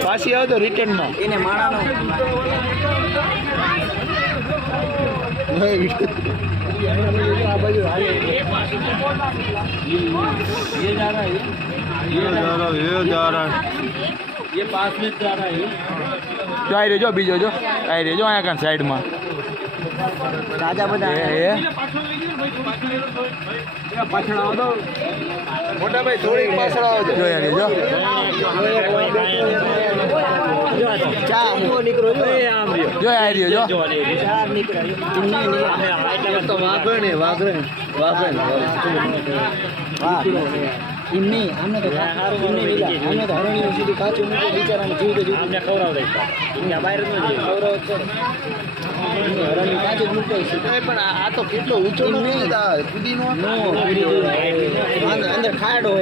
પાછી આવે તો રિટર્નમાં એને માણાનો ये पास में जा रहा है જો આવી રહ્યો બીજો જો આવી રહ્યો અહીંયા કાન સાઈડમાં રાજા બધા पाछड़ आओ तो મોટા ભાઈ થોડીક પાછળ આવજો જો આવી રહ્યો ચા નીકળો જો આવી રહ્યો જો ચાર નીકળ્યો તો વાઘણે એમની આમને તો આમને તો હરણીઓ સુધી કાચું મૂકે બિચારાને જીવ તો જીવ हमने खबर देखा बाहर में ખવડાવ છે હરણી કાચું મૂકે છે પણ આ તો કેટલો ઊંચો નથી કૂદીનો અંદર ખાડો હોય